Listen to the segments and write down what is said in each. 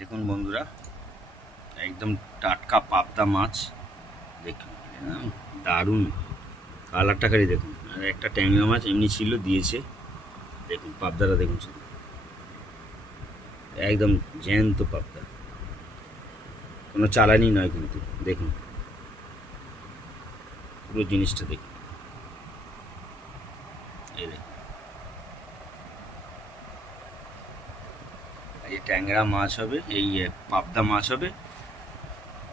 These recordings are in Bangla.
দেখুন বন্ধুরা, একদম টাটকা পাবদা মাছ। দেখুন দারুণ কালারটা, খালি দেখুন। আর একটা ট্যাংরা মাছ এমনি ছিল, দিয়েছে। দেখুন পাবদাটা দেখুন শুধু, একদম জ্যান্ত পাবদা, কোনো চালানি নয় কিন্তু। দেখুন পুরো জিনিসটা দেখুন, এই দেখুন। এই ট্যাংরা মাছ হবে, এই পাবদা মাছ হবে,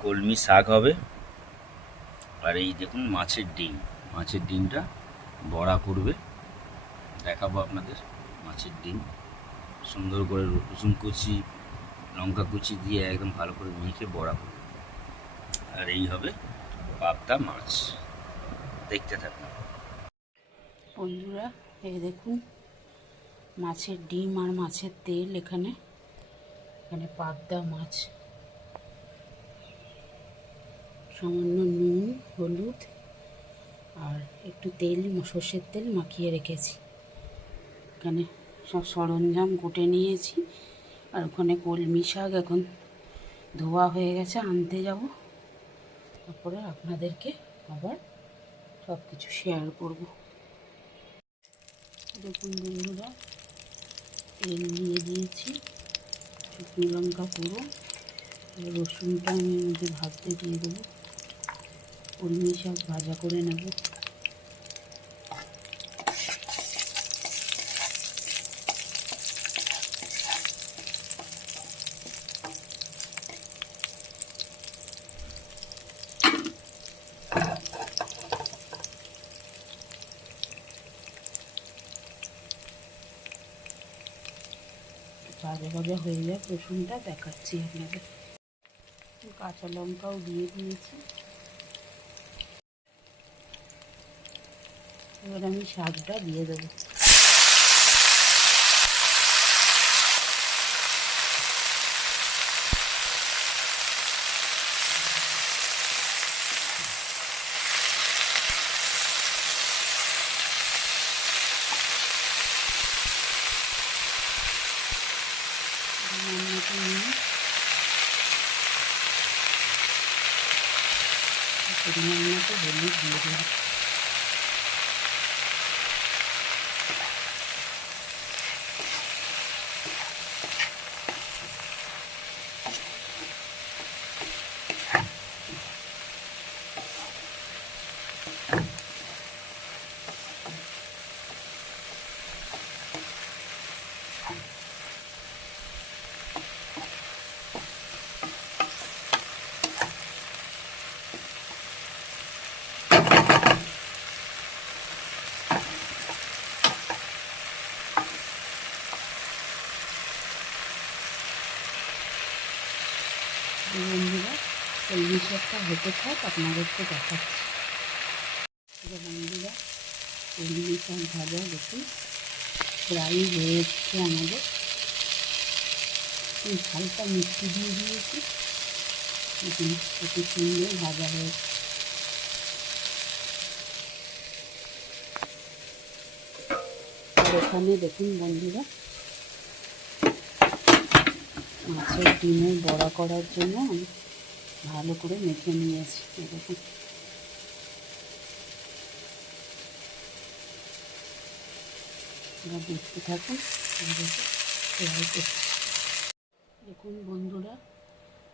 কলমি শাক হবে, আর এই দেখুন মাছের ডিম। মাছের ডিমটা বড়া করবে, দেখাবো আপনাদের। মাছের ডিম সুন্দর করে রসুন কুচি, লঙ্কা কুচি দিয়ে একদম ভালো করে মেখে বড়া করবে। আর এই হবে পাবদা মাছ, দেখতে থাকুন বন্ধুরা। এই দেখুন মাছের ডিম আর মাছের তেল। এখানে পাবদা মাছ, সামান্য নুন, হলুদ আর একটু তেল, সর্ষের তেল মাখিয়ে রেখেছি। এখানে সব সরঞ্জাম কুটে নিয়েছি। আর ওখানে কলমি শাক এখন ধোয়া হয়ে গেছে, আনতে যাব। তারপরে আপনাদেরকে আবার সব কিছু শেয়ার করব। দেখুন বন্ধুরা, তেল দিয়ে দিয়েছি, শুকনো লঙ্কা পুরো, রসুনটা আমি মধ্যে ভাজতে দিয়ে দেবো। কলমি শাক ভাজা করে নেব। ভাজা ভাজা হয়ে যাক, রসুনটা দেখাচ্ছি আপনাদের। কাঁচা লঙ্কাও দিয়ে দিয়েছি। এবার আমি শাকটা দিয়ে দেবো। পরিমাণ মতো হলুদ দিয়ে দেবো। বন্ধুরা, কলমি শাকটা হতে থাক, আপনাদেরকে দেখাচ্ছি। বন্ধুরা, কলমি শাক ভাজা দেখুন প্রায় হয়ে এসছে আমাদের। হালকা মিষ্টি দিয়ে দিয়েছি, দেখুন কত সুন্দর ভাজা হয়েছে। আর এখানে দেখুন বন্ধুরা, মাছের ডিমের বড়া করার জন্য আমি ভালো করে মেখে নিয়েছি। দেখুন দেখতে থাকুন। দেখুন বন্ধুরা,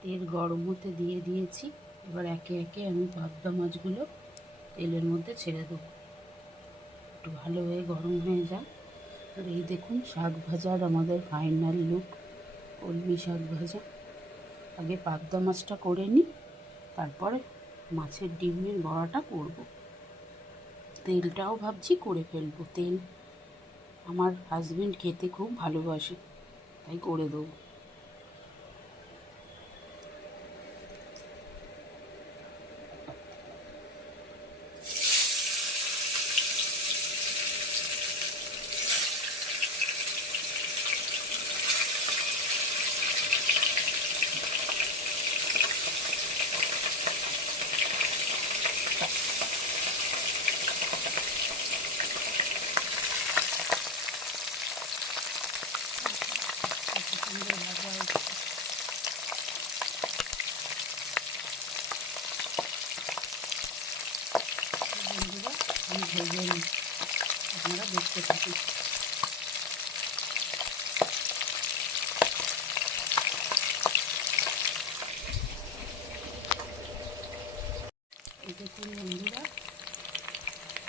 তেল গরম হতে দিয়ে দিয়েছি। এবার একে একে আমি পাবদা মাছগুলো তেলের মধ্যে ছেড়ে দেবো, একটু ভালো হয়ে গরম হয়ে যায়। আর এই দেখুন শাক ভাজার আমাদের ফাইনাল লুক, কলমি শাক ভাজা। আগে পাবদা মাছটা করে নিই, তারপরে মাছের ডিমের বড়াটা করব। তেলটাও ভাবছি করে ফেলবো। তেল আমার হাজবেন্ড খেতে খুব ভালোবাসে, তাই করে দেবো। সুন্দর ভেজে নিই, আপনারা দেখতে থাকুন। দেখুন বন্ধুরা,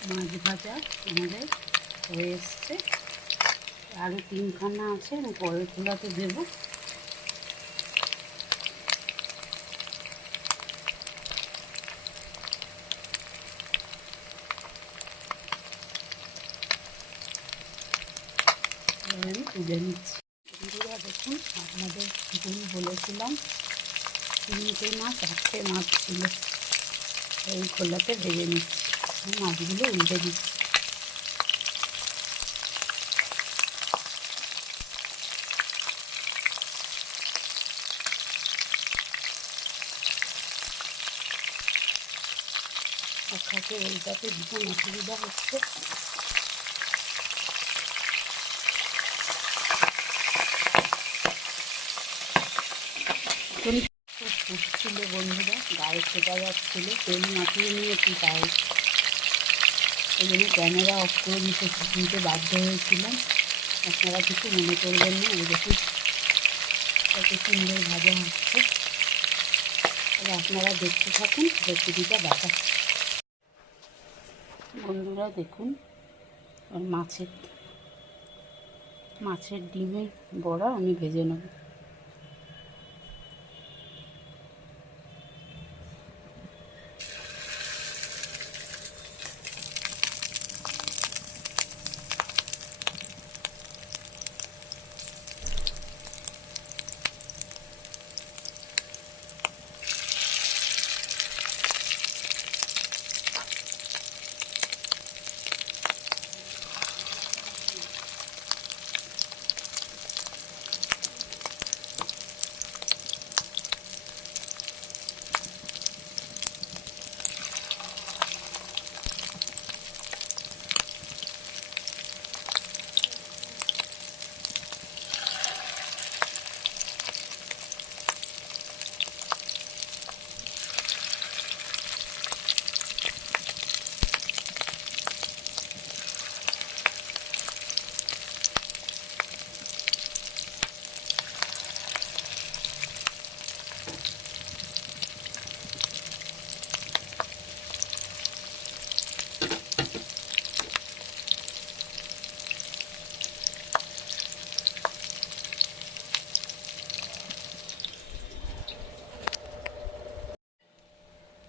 মাছ ভাজা আমাদের হয়ে এসছে। আরও 3খানা আছে, আমি পরের খোলাতে দেবো। আমি তুলে নিচ্ছি। বন্ধুরা দেখুন, আপনাদের ভুল বলেছিলাম, 3টে না 4টে মাছ ছিল। এই খোলাতে ভেজে নিচ্ছি, মাছগুলো উল্টে দিচ্ছি। একসাথে উল্টাতে ভীষণ অসুবিধা হচ্ছে। খুব ফুটছিল বন্ধুরা, গায়ে ছেটা যাচ্ছিল, তেল মাখিয়ে নিয়েছি তাও, এই জন্য ক্যামেরা অফ করে দিতে বাধ্য হয়েছিলাম। আপনারা কিছু মনে করবেন না। এই দেখুন কত সুন্দর ভাজা হচ্ছে। তবে আপনারা দেখতে থাকুন, রেসিপিটা দেখাচ্ছি। বন্ধুরা দেখুন, আর মাছের ডিমের বড়া আমি ভেজে নেব।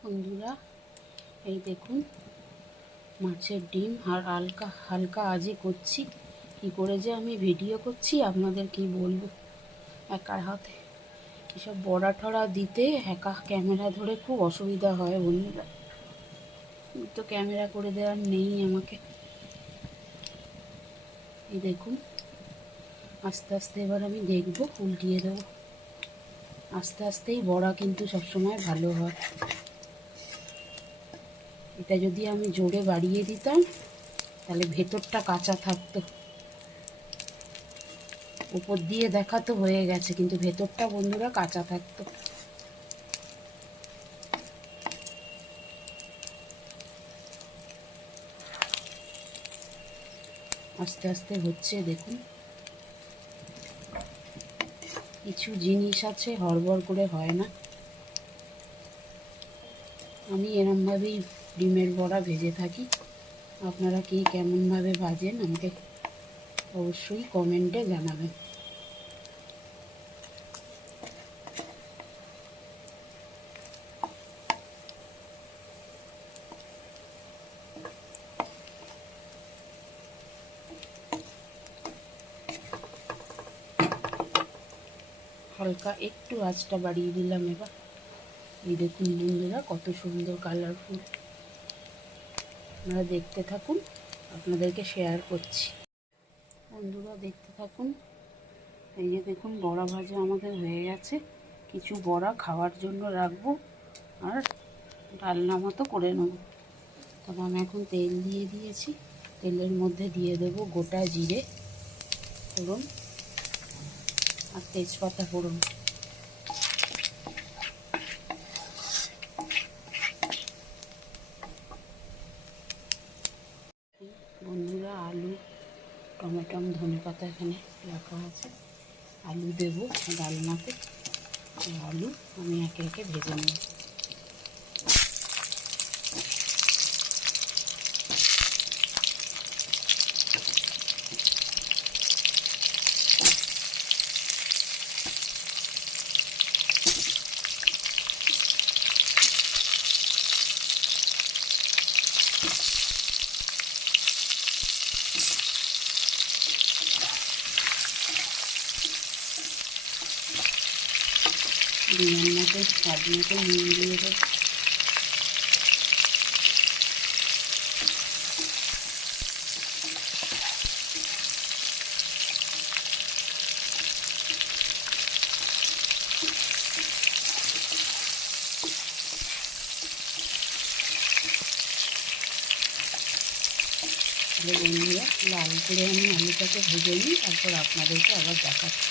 বন্ধুরা এই দেখুন, মাছের ডিম আর হালকা হালকা আজই করছি। কি করে যে আমি ভিডিও করছি আপনাদের কি বলবো, একার হাতে এসব বড়া ঠড়া দিতে একা ক্যামেরা ধরে খুব অসুবিধা হয় বন্ধুরা। তো ক্যামেরা করে দেওয়ার নেই আমাকে। এই দেখুন, আস্তে আস্তে এবার আমি দেখবো, উল্টিয়ে দেবো। আস্তে আস্তেই বড়া কিন্তু সবসময় ভালো হয়। এটা যদি আমি জোরে বাড়িয়ে দিতাম তাহলে ভেতরটা কাঁচা থাকতো। উপর দিয়ে দেখাতো হয়ে গেছে, কিন্তু ভেতরটা বন্ধুরা কাঁচা থাকতো। আস্তে আস্তে হচ্ছে দেখুন। কিছু জিনিস আছে হড়বড় করে হয় না। আমি এরমভাবেই ডিমের বড়া ভেজে থাকি। আপনারা কে কেমনভাবে ভাজেন আমাকে অবশ্যই কমেন্টে জানাবেন। হালকা একটু আঁচটা বাড়িয়ে দিলাম এবার। এই দেখুন বন্ধুরা, কত সুন্দর কালারফুল। আপনারা দেখতে থাকুন, আপনাদেরকে শেয়ার করছি। বন্ধুরা দেখতে থাকুন। এই যে দেখুন, বড়া ভাজা আমাদের হয়ে গেছে। কিছু বড়া খাওয়ার জন্য রাখবো আর ডালনা মতো করে নেব। তবে আমি এখন তেল দিয়ে দিয়েছি। তেলের মধ্যে দিয়ে দেব গোটা জিরে ফোড়ন আর তেজপাতা ফোড়ন। টমেটো ধনে পাতা এখানে রাখা আছে। আলু দেবো ডালনাতে, আলু আমি একে একে ভেজে নেব। রান্নাতে স্বাদ মতো নুন দিয়ে দেবো। তাহলে বন্ধুরা লাল করে আমি আলুটাকে ভেজে নিই, তারপর আপনাদেরকে আবার দেখাচ্ছি।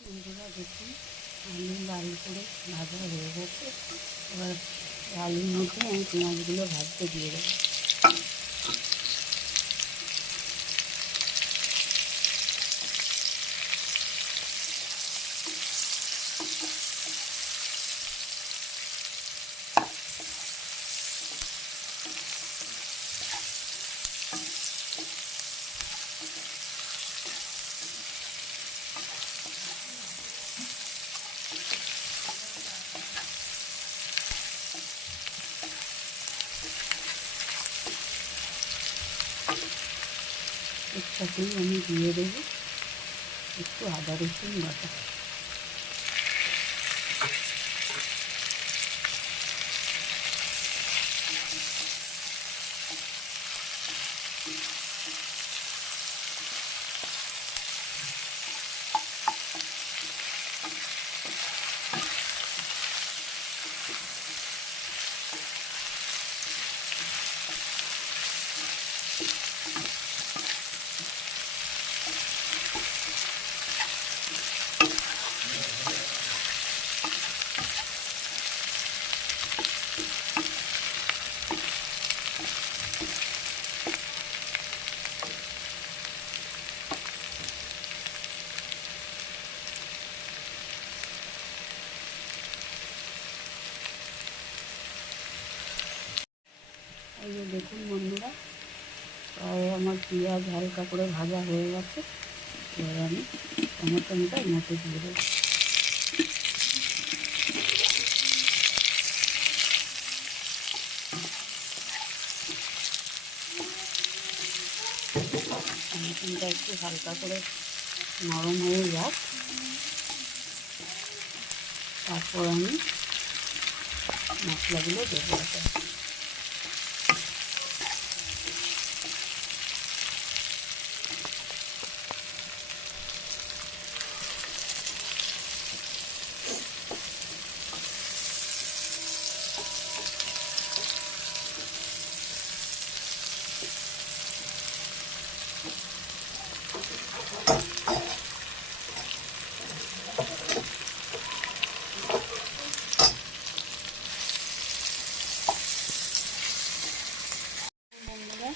বন্ধুরা দেখুন আলু লাল করে ভাজা হয়ে গেছে। এবার আলুর মধ্যে আমি পেঁয়াজগুলো ভাজতে দিয়ে দেবো। এর সাথেই আমি দিয়ে দেবো একটু আদা রসুন বাটা। এই যে দেখুন বন্ধুরা, প্রায় আমার পেঁয়াজ হালকা করে ভাজা হয়ে গেছে। এবার আমি টমেটোটা এর মধ্যে দিয়ে দেবো। টমেটোটা একটু হালকা করে নরম হয়ে যাক, তারপর আমি মশলাগুলো দেবো। বন্ধুরা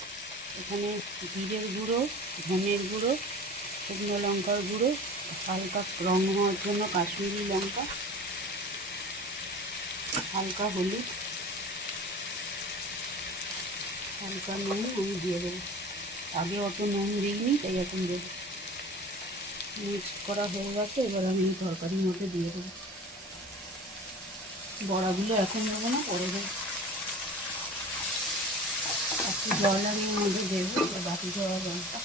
এখানে জিরের গুঁড়ো, ধনের গুঁড়ো, শুকনো লঙ্কার গুঁড়ো, হালকা রং হওয়ার জন্য কাশ্মীরি লঙ্কা, হালকা হলুদ, হালকা নুন আমি দিয়ে দেবো। আগে অত নুন দিইনি, তাই এখন দেবো। মিক্স করা হয়ে গেছে, এবার আমি তরকারির মধ্যে দিয়ে দেবো। বড়াগুলো এখন দেবো না, পরে দেবো। একটু জল আমি এর মধ্যে দেবো, বাকি দেওয়া জলটা।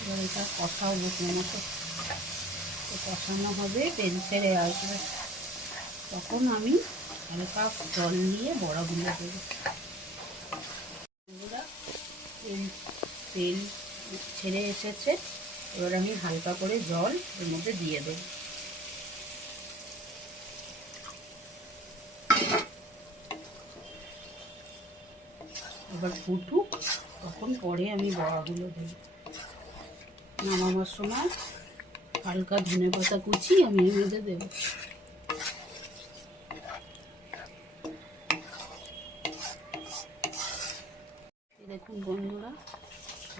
এবার এটা কষাবো মতো, কষানো হবে, তেল ছেড়ে আসবে, তখন আমি হালকা জল নিয়ে বড়াগুলো দেবো। তেল ছেড়ে এসেছে, এবার আমি হালকা করে জল এর মধ্যে দিয়ে দেবো। এবার ফুটুক, তখন পরে আমি বড়াগুলো দেবো। নামাবার সময় হালকা ধনে পাতা কুচি আমি এর মধ্যে দেবো। দেখুন বন্ধুরা,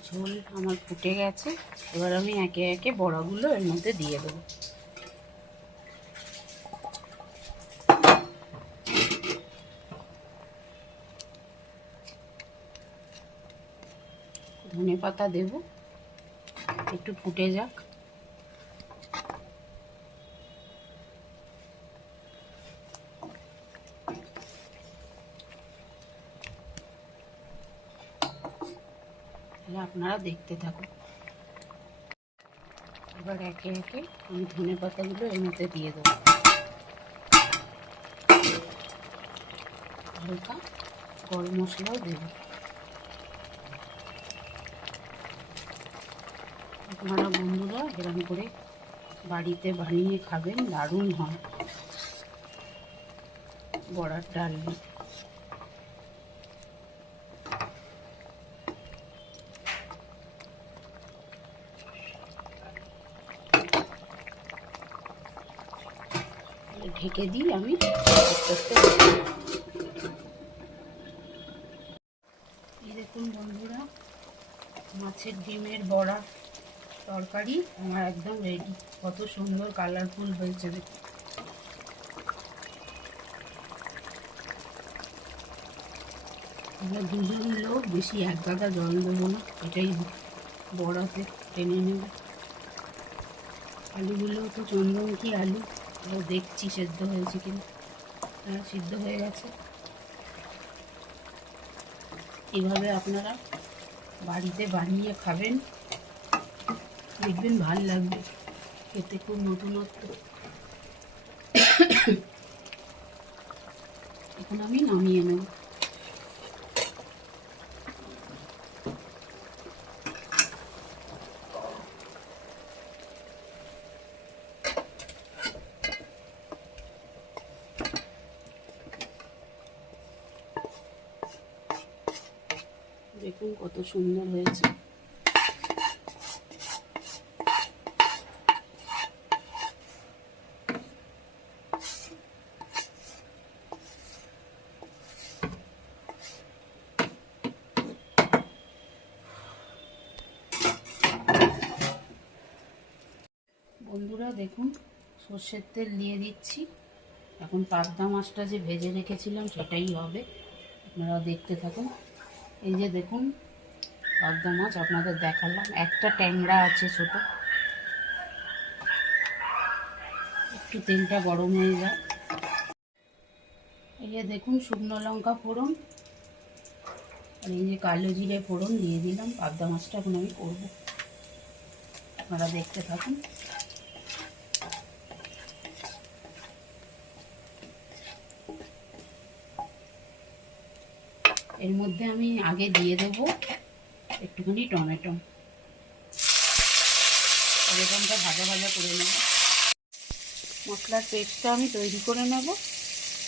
ঝোল আমার ফুটে গেছে। এবার আমি একে একে বড়াগুলো এর মধ্যে দিয়ে দেবো। ধনে পাতা দেব, একটু ফুটে যাক। আপনারা দেখতে থাকুন। এবার একে একে আমি ধনে পাতাগুলো এর মধ্যে দিয়ে দেবো। হালকা গরম মশলাও দেবো। আপনারা বন্ধুরা এরকম করে বাড়িতে বানিয়ে খাবেন, দারুণ হয় বড়ার ডালনা। ঢেকে দিই আমি আস্তে আস্তে। এই দেখুন বন্ধুরা, মাছের ডিমের বড়া তরকারি আমার একদম রেডি। কত সুন্দর কালারফুল হয়েছে দেখুন। আমরা দুজন লোক, বেশি এক গাদা জল দেবো না, এটাই বড়াতে টেনে নেব। আলুগুলোও তো চন্দ্রমুখী আলু, দেখছি সেদ্ধ হয়েছে কিনা। হ্যাঁ, সিদ্ধ হয়ে গেছে। এভাবে আপনারা বাড়িতে বানিয়ে খাবেন, দেখবেন ভাল লাগবে খেতে, খুব নতুনত্ব। এখন আমি নামিয়ে নেব। দেখুন কত সুন্দর হয়েছে। বন্ধুরা দেখুন, সর্ষের তেল দিয়ে দিচ্ছি। এখন পাবদা মাছটা যে ভেজে রেখেছিলাম সেটাই হবে, আপনারা দেখতে থাকুন। এই যে দেখুন পাবদা মাছ আপনাদের দেখালাম, একটা ট্যাংরা আছে ছোট। একটু তেলটা গরম হয়ে যায়। এই যে দেখুন শুকনো লঙ্কা ফোড়ন আর এই যে কালো জিরে ফোড়ন দিয়ে দিলাম। পাবদা মাছটা এখন আমি করবো, আপনারা দেখতে থাকুন। এর মধ্যে আমি আগে দিয়ে দেব একটুখানি টমেটো। টমেটোটা ভাজা ভাজা করে নেব। মশলার পেস্টটা আমি তৈরি করে নেব।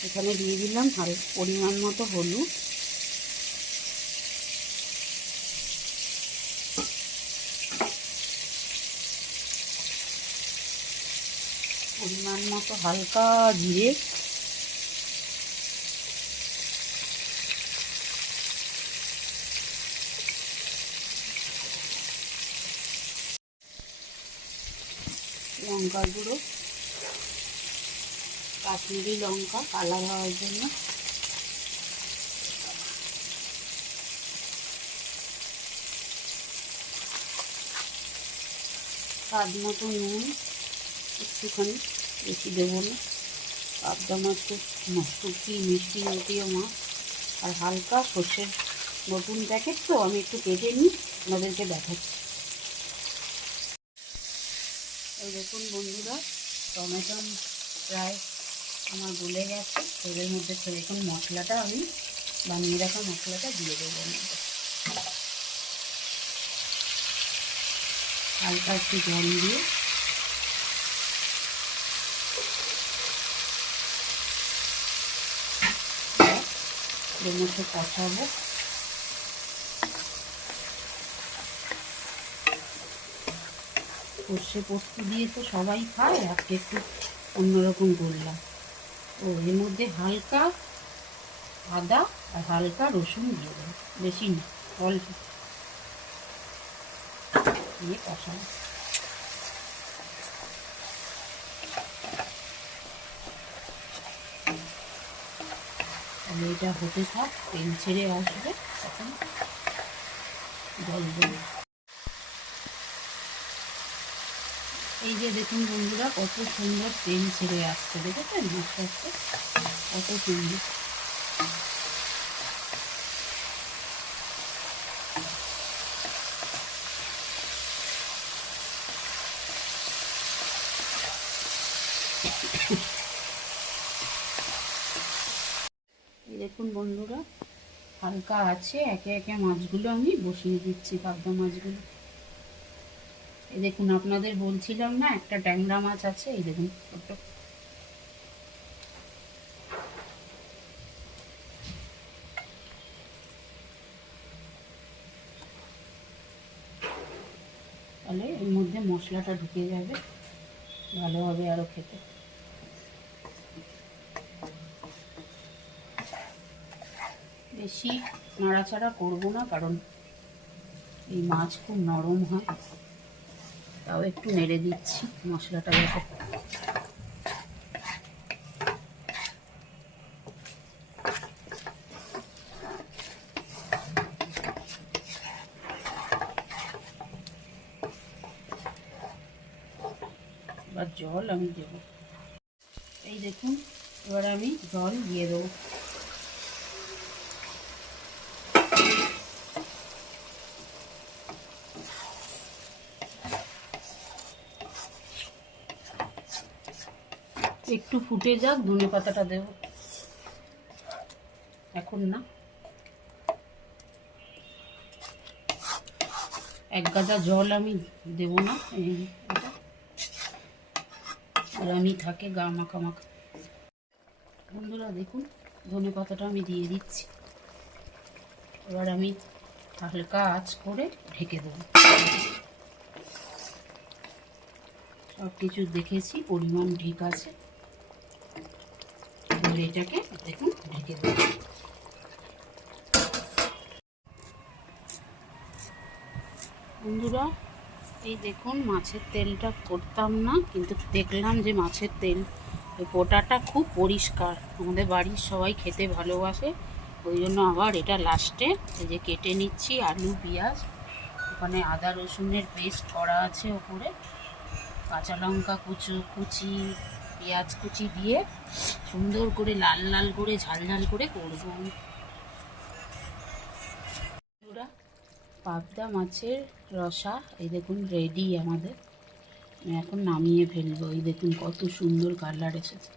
এখানে দিয়ে দিলাম পরিমাণ মতো হলুদ, পরিমাণ মতো হালকা জিরে, লঙ্কার গুঁড়ো, কাশ্মীরি লঙ্কা কালার হওয়ার জন্য, স্বাদ মতো নুন একটুখানি, বেশি দেবো না। পাবদা মাছ খুব মিষ্টি জাতীয় মাছ। আর হালকা সর্ষের নতুন প্যাকেট তো, আমি একটু কেটে নিই, আপনাদেরকে দেখাচ্ছি। এই দেখুন বন্ধুরা, টমেটো প্রায় আমার গলে গেছে। তেলের মধ্যে এখন মশলাটা আমি বানিয়ে রাখা মশলাটা দিয়ে দেবো। হালকা একটু জল দিয়ে এর মধ্যে কষাবো। সর্ষে পোস্ত দিয়ে তো সবাই খায়, আজকে একটু অন্যরকম করলাম। ও এর মধ্যে হালকা আদা আর হালকা রসুন দিয়ে দেবো, বেশি না, অল্প দিয়ে কষাবো। তাহলে এটা হতে থাক, তেল ছেড়ে আসবে তখন জল দেবো। এই যে দেখুন বন্ধুরা, কত সুন্দর তেল ছেড়ে আসছে, দেখেছেন আস্তে আস্তে কত সুন্দর। এই দেখুন বন্ধুরা, হালকা আছে, একে একে মাছগুলো আমি বসিয়ে দিচ্ছি, পাবদা মাছগুলো। এই দেখুন, আপনাদের বলছিলাম না একটা ট্যাংরা মাছ আছে, এই দেখুন ছোট। তাহলে এর মধ্যে মশলাটা ঢুকে যাবে, ভালো হবে আরও খেতে। বেশি নাড়াচাড়া করবো না, কারণ এই মাছ খুব নরম হয়। তাও একটু নেড়ে দিচ্ছি মশলাটা যাতে এবার জল আমি দেব। এই দেখুন, এবার আমি জল দিয়ে দেবো। একটু ফুটে যাক, ধনে পাতাটা দেব, এখন না। এক গাদা জল আমি দেব না, আমি থাকে গা মাখা মাখা। বন্ধুরা দেখুন, ধনে পাতাটা আমি দিয়ে দিচ্ছি। এবার আমি হালকা আঁচ করে ঢেকে দেবো। সব কিছু দেখেছি, পরিমাণ ঠিক আছে। এবার এটাকে দেখুন ঢেকে দেবো। বন্ধুরা এই দেখুন, মাছের তেলটা করতাম না, কিন্তু দেখলাম যে মাছের তেল পোটাটা খুব পরিষ্কার, আমাদের বাড়ির সবাই খেতে ভালোবাসে, ওই জন্য আবার এটা লাস্টে এই যে কেটে নিচ্ছি আলু পেঁয়াজ, ওখানে আদা রসুনের পেস্ট করা আছে, ওপরে কাঁচা লঙ্কা কুচি পেঁয়াজ কুচি দিয়ে সুন্দর করে লাল লাল করে ঝাল ঝাল করে করবো। পাবদা মাছের রসা এই দেখুন রেডি আমাদের। এখন নামিয়ে ফেলবো। এই দেখুন কত সুন্দর কালার এসেছে।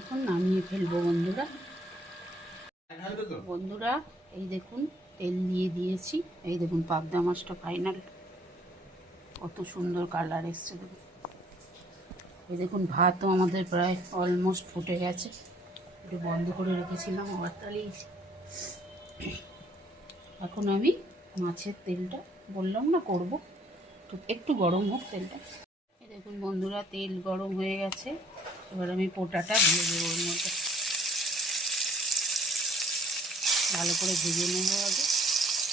এখন নামিয়ে ফেলবো বন্ধুরা। বন্ধুরা এই দেখুন তেল দিয়ে দিয়েছি, এই দেখুন পাবদা মাছটা ফাইনাল কত সুন্দর কালার এসছে দেখুন। এই দেখুন ভাতও আমাদের প্রায় অলমোস্ট ফুটে গেছে, একটু বন্ধ করে রেখেছিলাম আবার তাহলেই। এখন আমি মাছের তেলটা বললাম না করবো, তো একটু গরম হোক তেলটা। এই দেখুন বন্ধুরা তেল গরম হয়ে গেছে, এবার আমি পোটাটা দিয়ে দেবো ওর মধ্যে, ভালো করে ভেজে নেবো আগে।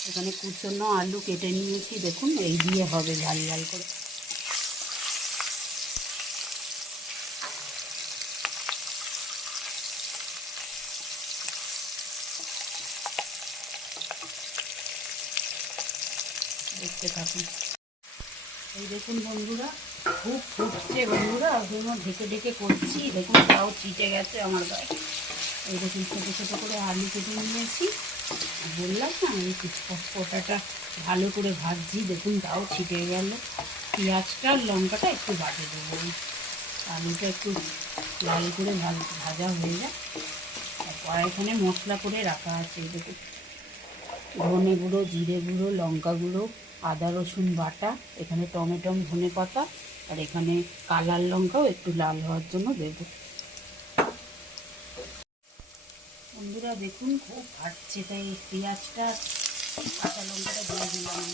এখানে কুচনো আলু কেটে নিয়েছি, দেখুন এই দিয়ে হবে ঝাল ঝাল করে। দেখতে থাকুন। এই দেখুন বন্ধুরা খুব ফুটছে বন্ধুরা, ওই জন্য ঢেকে ঢেকে করছি। দেখুন তাও চিটে গেছে আমার গায়ে। এই দেখুন ছোটো ছোটো করে আলু কেটে নিয়েছি, বললাম না এই পোটাটা ভালো করে ভাজছি, দেখুন তাও ছিটে গেল। পেঁয়াজটা লঙ্কাটা একটু বাটে দেবো, আলুটা একটু লাল করে ভাজা হয়ে যায়। তারপর এখানে মশলা করে রাখা আছে, এই দেখুন ধনে গুঁড়ো, জিরে গুঁড়ো, লঙ্কা গুঁড়ো, আদা রসুন বাটা, এখানে টমেটো ধনে পাতা, আর এখানে কালার লঙ্কাও একটু লাল হওয়ার জন্য দেব। বন্ধুরা দেখুন খুব ফাটছে, তাই পেঁয়াজটা কাঁচা লঙ্কাটা দিয়ে দিলাম।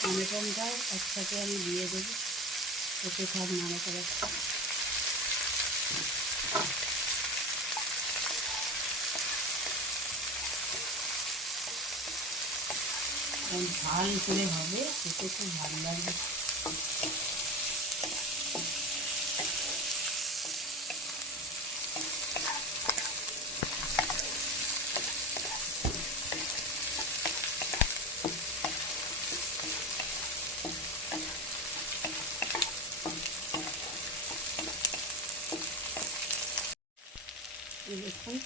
টমেটোটাও একসাথে আমি দিয়ে দেবো, ওতে থাক নাড়াচাড়া। ঝাল করে হবে, খেতে খুব ভালো লাগবে। দেখুন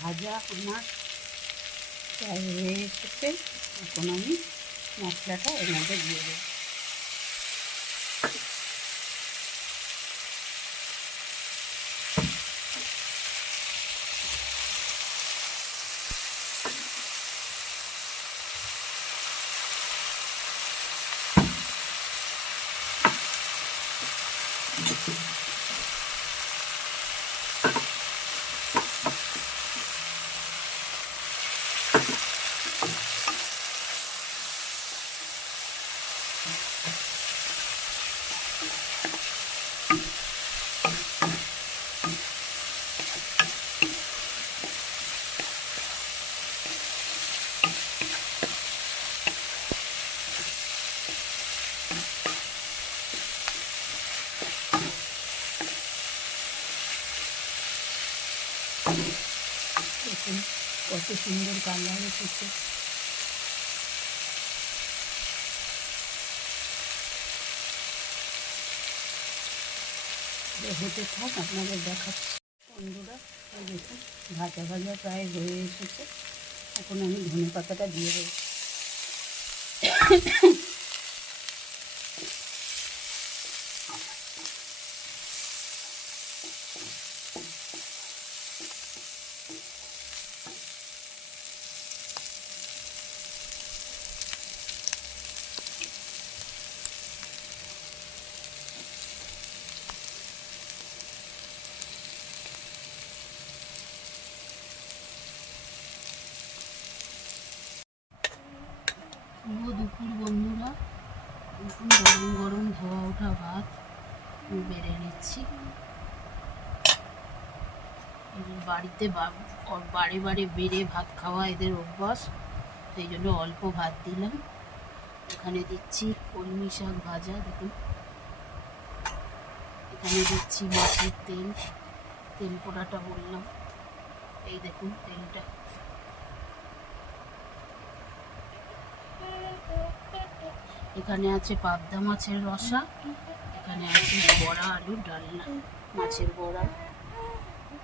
ভাজা আমার প্রায় হয়ে এসেছে, এখন আমি মশলাটা এর মধ্যে দিয়ে দেবো। দেখুন কত সুন্দর কালার এসেছে। হতে থাক, আপনাদের দেখাচ্ছি। বন্ধুরা দেখুন ভাজা ভাজা প্রায় হয়ে এসেছে, এখন আমি ধনে পাতাটা দিয়ে দেবো। শুভ দুপুর বন্ধুরা, এখন গরম গরম ধোয়া ওঠা ভাত বেড়ে নিচ্ছি। এদের বাড়িতে বারে বারে বেড়ে ভাত খাওয়া এদের অভ্যাস, সেই জন্য অল্প ভাত দিলাম। এখানে দিচ্ছি কলমি শাক ভাজা, দেখুন এখানে দিচ্ছি মাছের তেল, তেল পোড়াটা বললাম, এই দেখুন তেলটা। এখানে আছে পাবদা মাছের রসা, এখানে আছে বড়া আলুর ডালনা, মাছের বড়া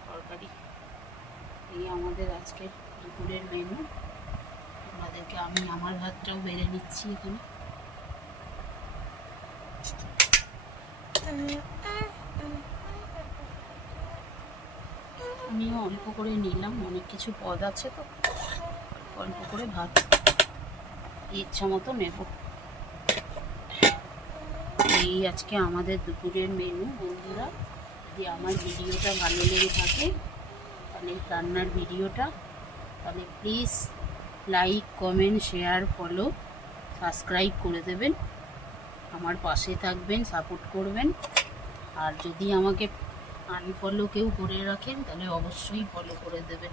তরকারি। এই আমাদের আজকের দুপুরের মেনু। আপনাদেরকে আমি আমার ভাতটাও বেড়ে নিচ্ছি এখানে। আমিও অল্প করে নিলাম, অনেক কিছু পদ আছে তো, অল্প করে ভাত ইচ্ছা মতো নেব। এই আজকে আমাদের দুপুরের মেনু বন্ধুরা। যদি আমার ভিডিওটা ভালো লেগে থাকে, তাহলে রান্নার ভিডিওটা, তাহলে please like comment share follow subscribe করে দেবেন, আমার পাশে থাকবেন, সাপোর্ট করবেন। আর যদি আমাকে আনফলো কেউ করে রাখেন, তাহলে অবশ্যই ফলো করে দেবেন।